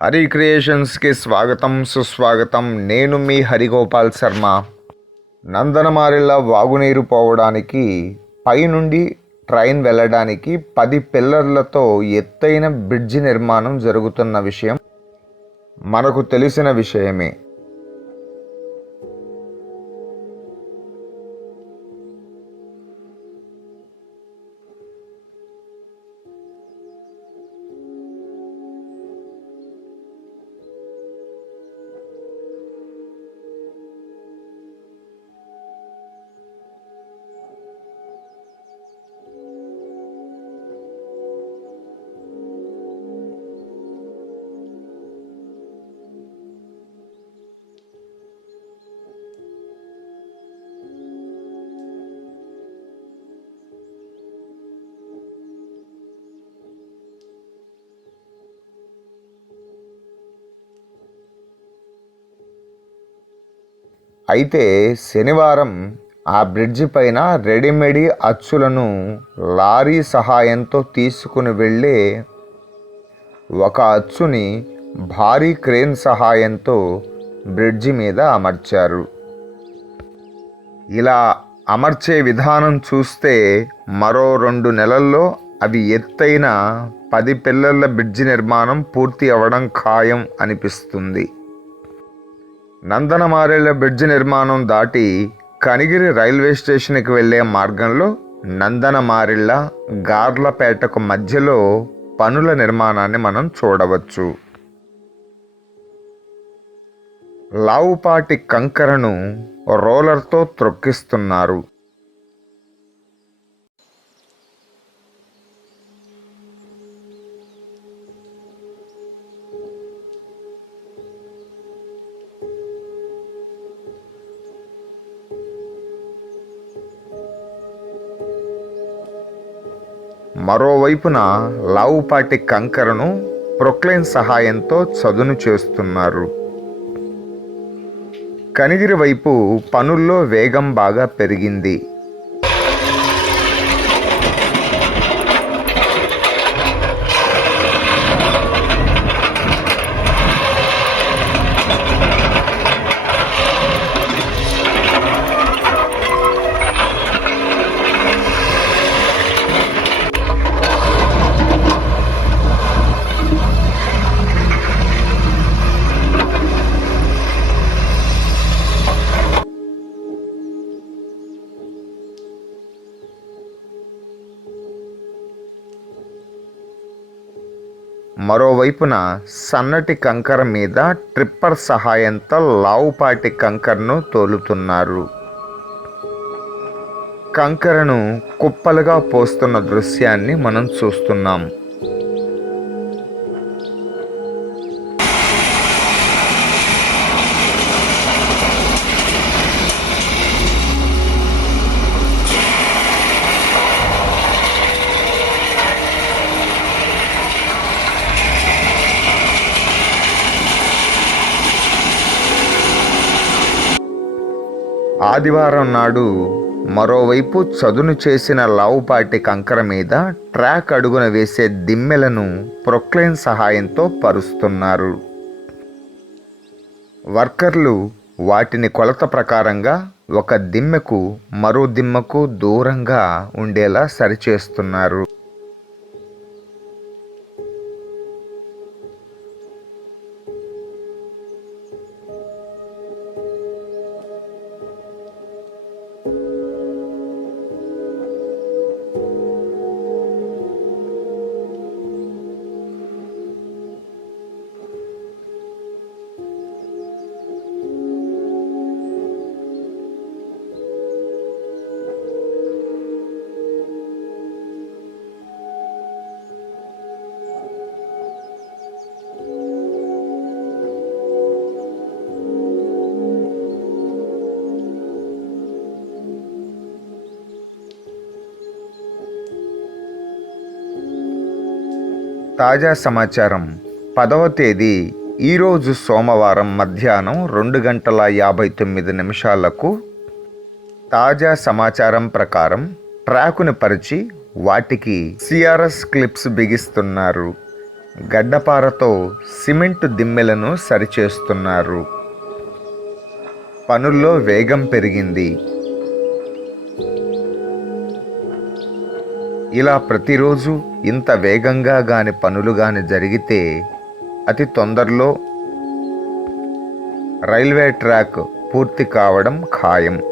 హరి క్రియేషన్స్కి స్వాగతం సుస్వాగతం. నేను మీ హరిగోపాల్ శర్మ. నందనమారిళ్ళ వాగునీరు పోవడానికి పైనుండి ట్రైన్ వెళ్ళడానికి 10 పిల్లర్లతో ఎత్తైన బ్రిడ్జి నిర్మాణం జరుగుతున్న విషయం మనకు తెలిసిన విషయమే. అయితే శనివారం ఆ బ్రిడ్జి పైన రెడీమేడ్ అచ్చులను లారీ సహాయంతో తీసుకుని వెళ్ళే ఒక అచ్చుని భారీ క్రేన్ సహాయంతో బ్రిడ్జి మీద అమర్చారు. ఇలా అమర్చే విధానం చూస్తే మరో 2 నెలల్లో అవి ఎత్తైన 10 పిల్లర్ల బ్రిడ్జి నిర్మాణం పూర్తి అవ్వడం ఖాయం అనిపిస్తుంది. నందనమారేళ్ల బ్రిడ్జి నిర్మాణం దాటి కనిగిరి రైల్వే స్టేషన్కి వెళ్ళే మార్గంలో నందనమారిళ్ళ గార్లపేటకు మధ్యలో పనుల నిర్మాణాన్ని మనం చూడవచ్చు. లావుపాటి కంకరను రోలర్తో త్రొక్కిస్తున్నారు. మరోవైపున లావుపాటి కంకరను ప్రొక్లైన్ సహాయంతో చదును చేస్తున్నారు. కనిగిరి వైపు పనుల్లో వేగం బాగా పెరిగింది. మరోవైపున సన్నటి కంకర మీద ట్రిప్పర్ సహాయంతో లావుపాటి కంకరను తోలుతున్నారు. కంకరను కుప్పలుగా పోస్తున్న దృశ్యాన్ని మనం చూస్తున్నాం. ఆదివారం నాడు మరోవైపు చదును చేసిన లావుపాటి కంకర మీద ట్రాక్ అడుగున వేసే దిమ్మెలను ప్రొక్లైన్ సహాయంతో పరుస్తున్నారు. వర్కర్లు వాటిని కొలత ప్రకారంగా ఒక దిమ్మెకు మరో దిమ్మకు దూరంగా ఉండేలా సరిచేస్తున్నారు. తాజా సమాచారం 10వ తేదీ ఈరోజు సోమవారం మధ్యాహ్నం 2:59 తాజా సమాచారం ప్రకారం ట్రాకును పరిచి వాటికి సిఆర్ఎస్ క్లిప్స్ బిగిస్తున్నారు. గడ్డపారతో సిమెంటు దిమ్మెలను సరిచేస్తున్నారు. పనుల్లో వేగం పెరిగింది. ఇలా ప్రతిరోజు ఇంత వేగంగా గాని పనులు గాని జరిగితే అతి తొందరలో రైల్వే ట్రాక్ పూర్తి కావడం ఖాయం.